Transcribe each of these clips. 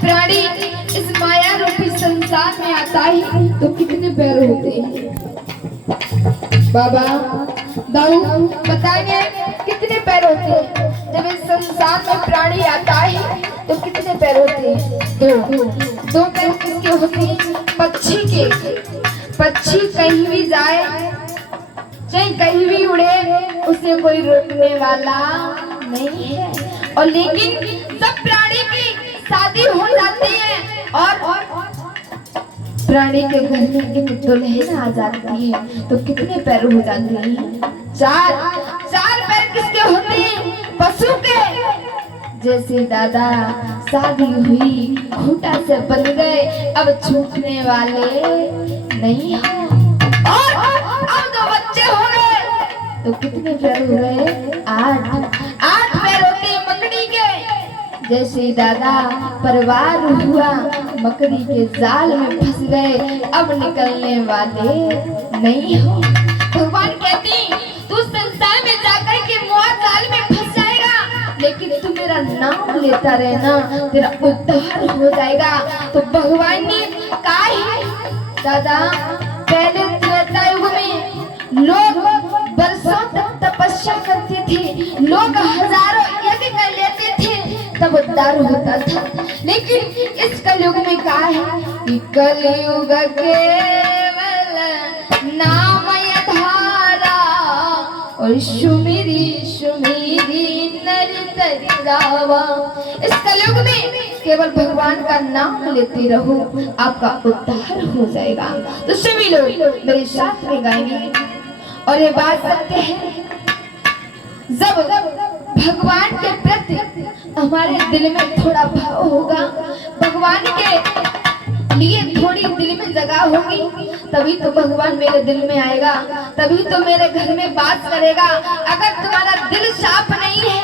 प्राणी इस माया रूपी संसार में आता है तो कितने पैर होते हैं? बाबा दाऊ बताइए कितने पैर होते हैं? जब इस संसार में प्राणी आता है तो कितने पैर होते हैं? दो पैर किसके होते हैं? पक्षी के। पक्षी कहीं भी जाए चाहे कहीं भी उड़े उसे कोई रोकने वाला नहीं है। और लेकिन सब प्राणी की शादी हो जाती है और प्राणी के घर में एक दुल्हन आ जाती है तो कितने पैर हो जाते हैं? चार पैर किसके होते हैं? पशु के। जैसे दादा शादी हुई खूंटा से बन गए अब छूटने वाले नहीं हो और अब तो बच्चे हो गए तो कितने पैर हो गए? 8 पैर होते हैं मकड़ी के। जैसे दादा परिवार हुआ मकड़ी के जाल में फंस गए अब निकलने वाले नहीं हो। भगवान कहती तू संसार में जाकर के मोह जाल में फंस जाएगा लेकिन तू मेरा नाम लेता रहना तेरा उद्धार हो जाएगा। तो भगवान ने कहा है दादा पहले त्रेता युग में लोग वर्षों तक तपस्या करते थे, लोग हजारों यज्ञ कर लेते थे तब उद्धार होता था। लेकिन इस कलयुग में कहा है कि कलयुग केवल नाम धारा और सुमिरी सुमिरी नर तरि जावा। इस कलयुग में केवल भगवान का नाम लेते रहो आपका उद्धार हो जाएगा। तो सभी लोग मेरे साथ में गाएंगे और ये बात सत्य है जब भगवान के प्रति हमारे दिल में थोड़ा भाव होगा, भगवान के लिए थोड़ी दिल में जगह होगी तभी तो भगवान मेरे दिल में आएगा, तभी तो मेरे घर में बात करेगा। अगर तुम्हारा दिल साफ नहीं है,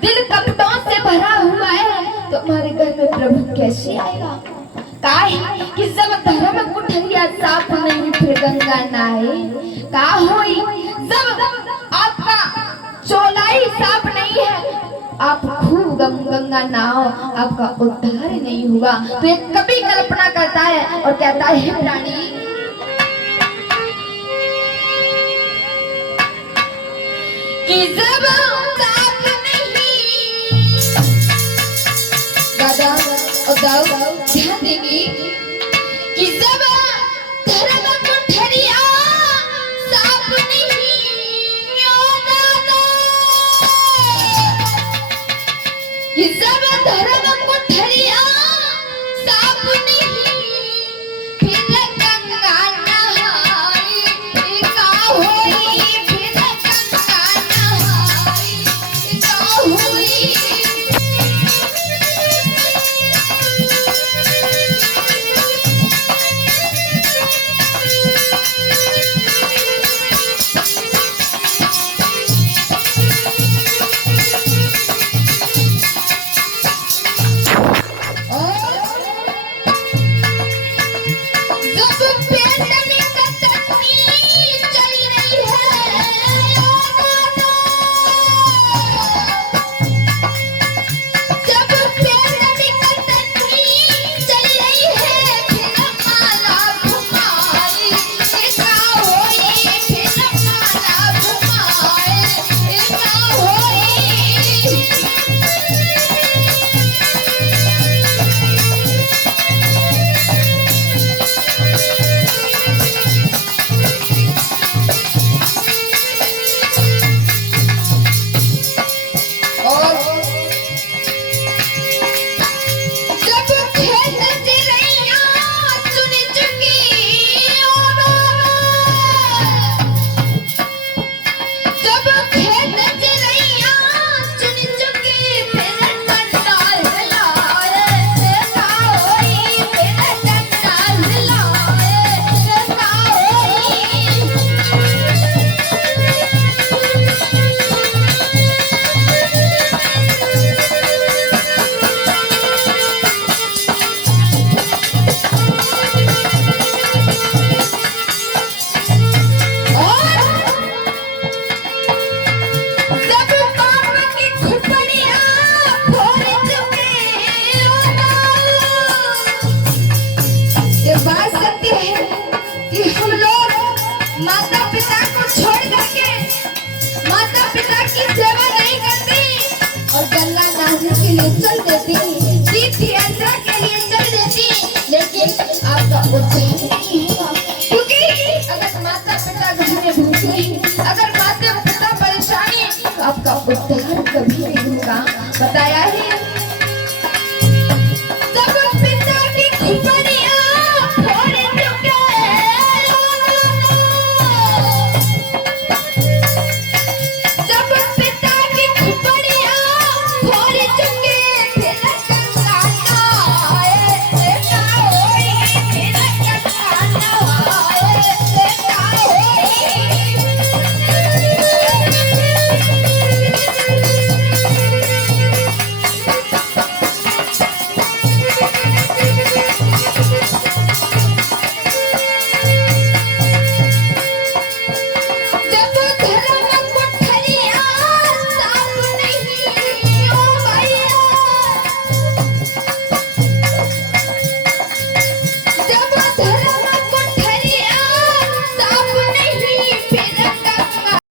दिल कपटों से भरा हुआ है तो हमारे घर में प्रभु कैसे आएगा? काहे कि जब धर्म कुठरिया साफ नहीं फिर गंगा नहाए का होई। जब आपका चोलाई साफ नहीं है आप खूब गंगा नहाओ आपका उद्धार नहीं हुआ। तो एक कवि कल्पना करता है और कहता है प्राणी कि जब साफ नहीं दादा और दाऊ ध्यान देंगे कि जब धर्म कुठरिया साफ नहीं कि जब धर्म कुठरिया साफ नहीं फिर गंगा नहाई का होई, फिर गंगा नहाई का होई। बात सत्य है कि हम लोग माता पिता को छोड़ करके माता पिता की सेवा नहीं करते और गंगा नहाने के लिए चल देते।